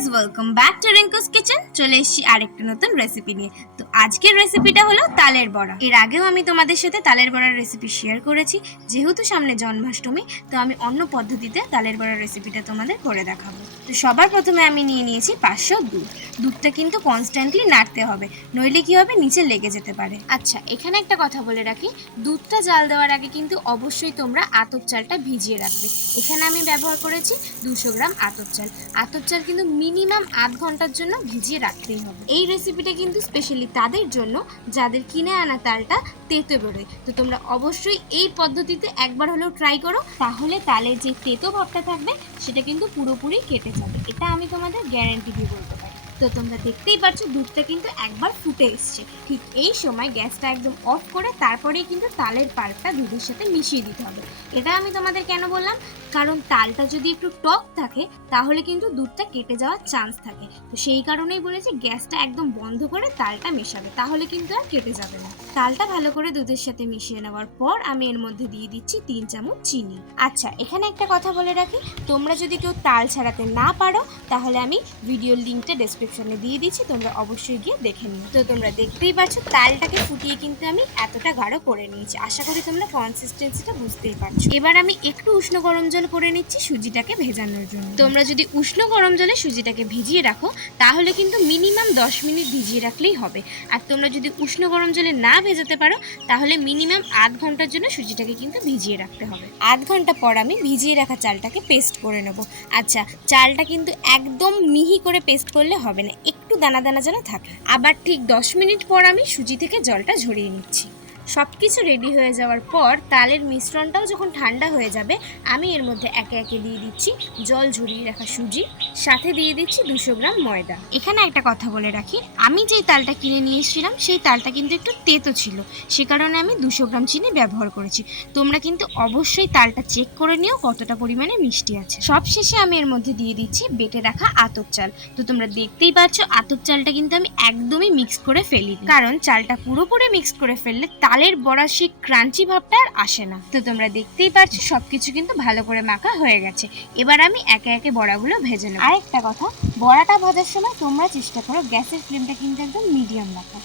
Guys welcome back to Rinku's kitchen চলে এসেছি আরেকটা নতুন রেসিপি নিয়ে। আজকের রেসিপিটা হলো তালের বড়া। এর আগেও আমি তোমাদের সাথে তালের বড়ার রেসিপি শেয়ার করেছি। যেহেতু সামনে জন্মাষ্টমী, তো আমি অন্য পদ্ধতিতে তালের বড়ার রেসিপিটা তোমাদের করে দেখাবো। তো সবার প্রথমে আমি নিয়ে নিয়েছি পাঁচশো দুধ। দুধটা কিন্তু কনস্ট্যান্টলি নাড়তে হবে, নইলে কি হবে? নিচে লেগে যেতে পারে। আচ্ছা এখানে একটা কথা বলে রাখি। দুধটা জাল দেওয়ার আগে কিন্তু অবশ্যই তোমরা আতপ চালটা ভিজিয়ে রাখবে। এখানে আমি ব্যবহার করেছি দুশো গ্রাম আতপ চাল। আতপ চাল কিন্তু মিনিমাম আধ ঘণ্টার জন্য ভিজিয়ে রাখতেই হবে। এই রেসিপিটা কিন্তু স্পেশালি তাদের জন্য যাদের কিনে আনা তালটা তেতো বেরোয়। তো তোমরা অবশ্যই এই পদ্ধতিতে একবার হলেও ট্রাই করো। তাহলে তালের যে তেতো ভাবটা থাকবে, সেটা কিন্তু পুরোপুরি কেটে যাবে। এটা আমি তোমাদের গ্যারেন্টি দিয়ে বলতে পারি। তো তোমরা দেখতেই পাচ্ছ দুধটা কিন্তু একবার ফুটে এসছে। ঠিক এই সময় গ্যাসটা একদম অফ করে তারপরেই কিন্তু তালের পাল্পটা দুধের সাথে মিশিয়ে দিতে হবে। এটা আমি তোমাদের কেন বললাম? কারণ তালটা যদি একটু টক থাকে, তাহলে কিন্তু দুধটা কেটে যাওয়ার চান্স থাকে। তো সেই কারণেই বলেছি, গ্যাসটা একদম বন্ধ করে তালটা মেশাবে, তাহলে কিন্তু আর কেটে যাবে না। তালটা ভালো করে দুধের সাথে মিশিয়ে নেওয়ার পর আমি এর মধ্যে দিয়ে দিচ্ছি তিন চামচ চিনি। আচ্ছা এখানে একটা কথা বলে রাখি, তোমরা যদি কেউ তাল ছাড়াতে না পারো, তাহলে আমি ভিডিওর লিঙ্কটা ডেসক্রিপশনে দিয়ে দিচ্ছি, তোমরা অবশ্যই গিয়ে দেখে নিও। তো তোমরা দেখতেই পাচ্ছ, তালটাকে ফুটিয়ে কিন্তু আমি এতটা গাঢ় করে নিয়েছি। আশা করি তোমরা কনসিস্টেন্সিটা বুঝতেই পারছ। এবার আমি একটু উষ্ণ গরম জল করে নিচ্ছি সুজিটাকে ভেজানোর জন্য। তোমরা যদি উষ্ণ গরম জলে সুজিটাকে ভিজিয়ে রাখো, তাহলে কিন্তু মিনিমাম দশ মিনিট ভিজিয়ে রাখলেই হবে। আর তোমরা যদি উষ্ণ গরম জলে না ভেজাতে পারো, তাহলে মিনিমাম আধ ঘণ্টার জন্য সুজিটাকে কিন্তু ভিজিয়ে রাখতে হবে। আধ ঘণ্টা পর আমি ভিজিয়ে রাখা চালটাকে পেস্ট করে নেব। আচ্ছা চালটা কিন্তু একদম মিহি করে পেস্ট করলে হবে না, একটু দানা দানা যেন থাকে। আবার ঠিক দশ মিনিট পর আমি সুজি থেকে জলটা ঝরিয়ে নিচ্ছি। সব কিছু রেডি হয়ে যাওয়ার পর তালের মিশ্রণটাও যখন ঠান্ডা হয়ে যাবে, আমি এর মধ্যে একে একে দিয়ে দিচ্ছি জল ঝরিয়ে রাখা সুজি, সাথে দিয়ে দিচ্ছি দুশো গ্রাম ময়দা। এখানে একটা কথা বলে রাখি, আমি যেই তালটা কিনে নিয়ে এসেছিলাম, সেই তালটা কিন্তু একটু তেতো ছিল, সে কারণে আমি দুশো গ্রাম চিনি ব্যবহার করেছি। তোমরা কিন্তু অবশ্যই তালটা চেক করে নিও কতটা পরিমাণে মিষ্টি আছে। সব শেষে আমি এর মধ্যে দিয়ে দিচ্ছি বেটে রাখা আতপ চাল। তো তোমরা দেখতেই পাচ্ছ, আতপ চালটা কিন্তু আমি একদমই মিক্স করে ফেলি কারণ চালটা পুরোপুরি মিক্স করে ফেললে তালের বড়া সেই ক্রাঞ্চি ভাবটা আর আসে না। তো তোমরা দেখতেই পাচ্ছ সবকিছু কিন্তু ভালো করে মাখা হয়ে গেছে। এবার আমি একে একে বড়াগুলো ভেজে নেব। আরেকটা কথা, বড়াটা ভাজার সময় তোমরা চেষ্টা করো গ্যাসের ফ্লেমটা কিন্তু একদম মিডিয়াম রাখা।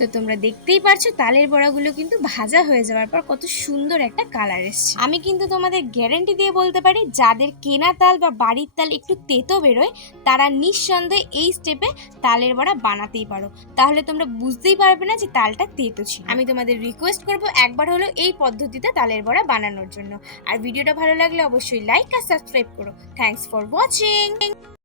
তো তোমরা দেখতেই পারছ, তালের বড়াগুলো কিন্তু ভাজা হয়ে যাওয়ার পর কত সুন্দর একটা কালার এসছে। আমি কিন্তু তোমাদের গ্যারেন্টি দিয়ে বলতে পারি, যাদের কেনা তাল বা বাড়ির তাল একটু তেতো বেরোয়, তারা নিঃসন্দেহে এই স্টেপে তালের বড়া বানাতেই পারো। তাহলে তোমরা বুঝতেই পারবে না যে তালটা তেতো ছিল। আমি তোমাদের রিকোয়েস্ট করব একবার হলো এই পদ্ধতিতে তালের বড়া বানানোর জন্য। আর ভিডিওটা ভালো লাগলে অবশ্যই লাইক আর সাবস্ক্রাইব করো। Thanks for watching